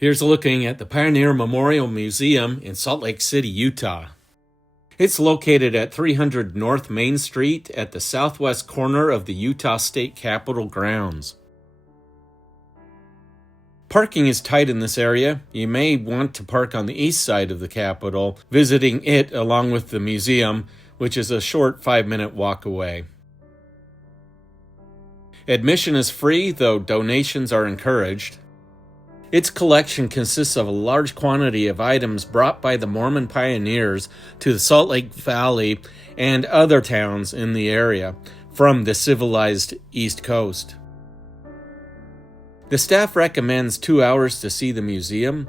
Here's looking at the Pioneer Memorial Museum in Salt Lake City, Utah. It's located at 300 North Main Street at the southwest corner of the Utah State Capitol grounds. Parking is tight in this area. You may want to park on the east side of the Capitol, visiting it along with the museum, which is a short 5-minute walk away. Admission is free, though donations are encouraged. Its collection consists of a large quantity of items brought by the Mormon pioneers to the Salt Lake Valley and other towns in the area from the civilized East Coast. The staff recommends 2 hours to see the museum,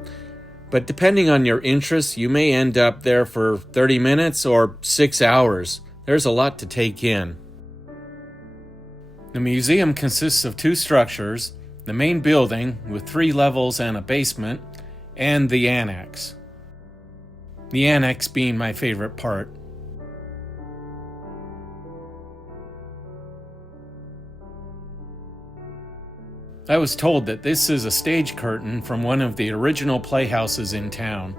but depending on your interests, you may end up there for 30 minutes or 6 hours. There's a lot to take in. The museum consists of 2 structures: the main building with 3 levels and a basement, and the annex. The annex being my favorite part. I was told that this is a stage curtain from one of the original playhouses in town.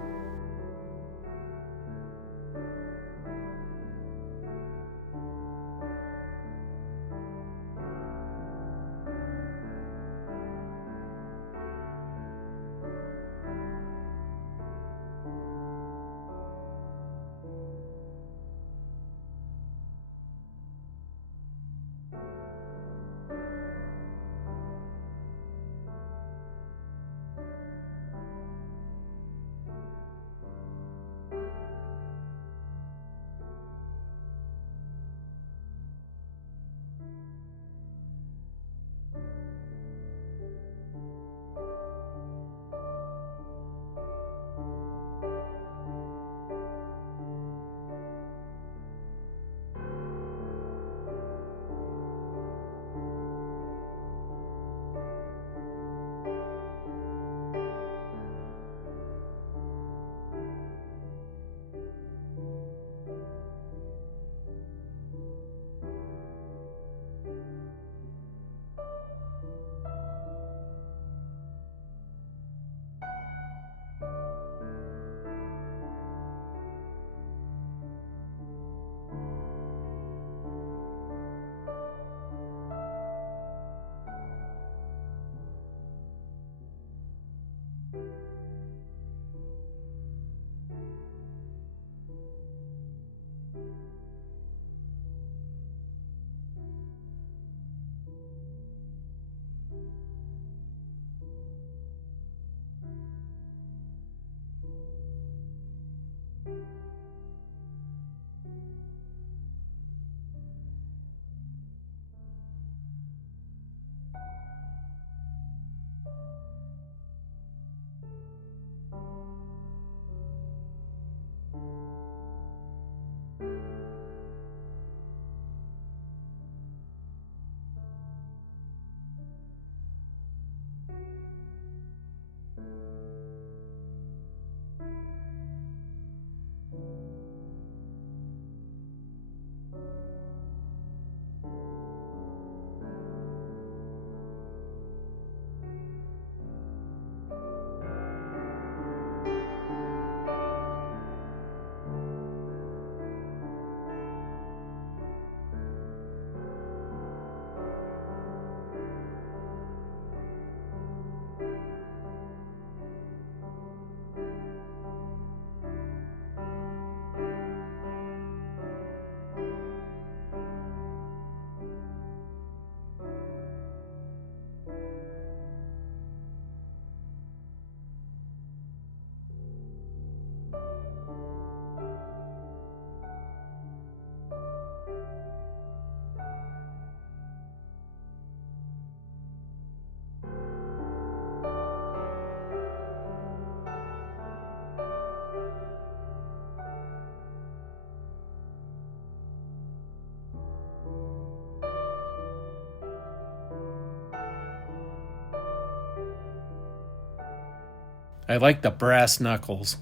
I like the brass knuckles.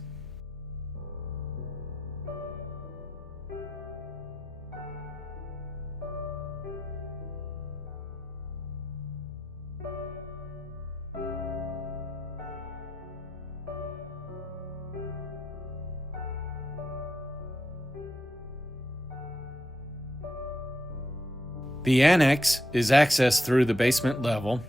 The annex is accessed through the basement level.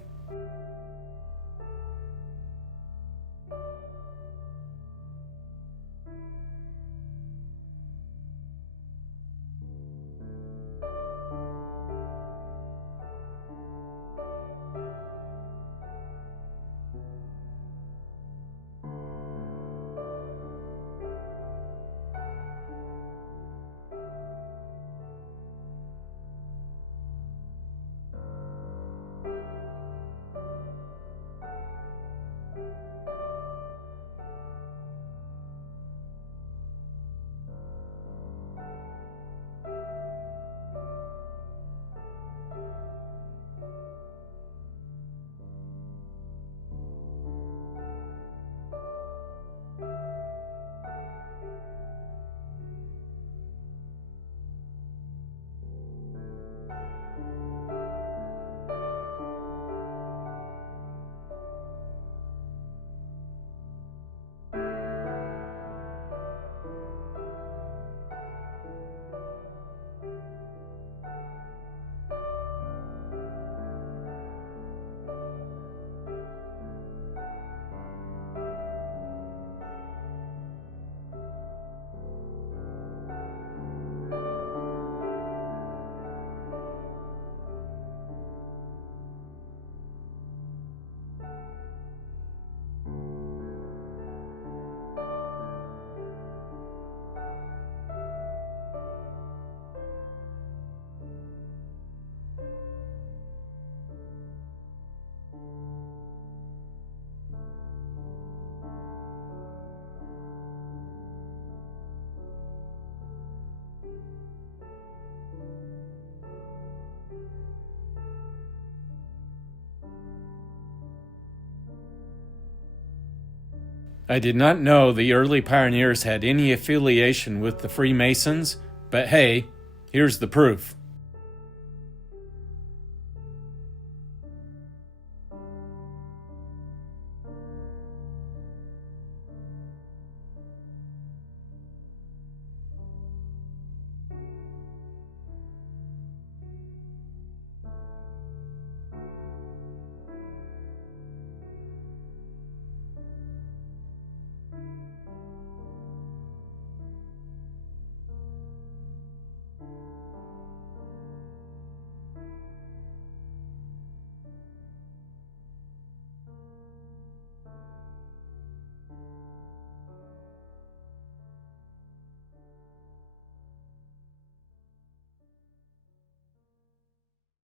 I did not know the early pioneers had any affiliation with the Freemasons, but hey, here's the proof.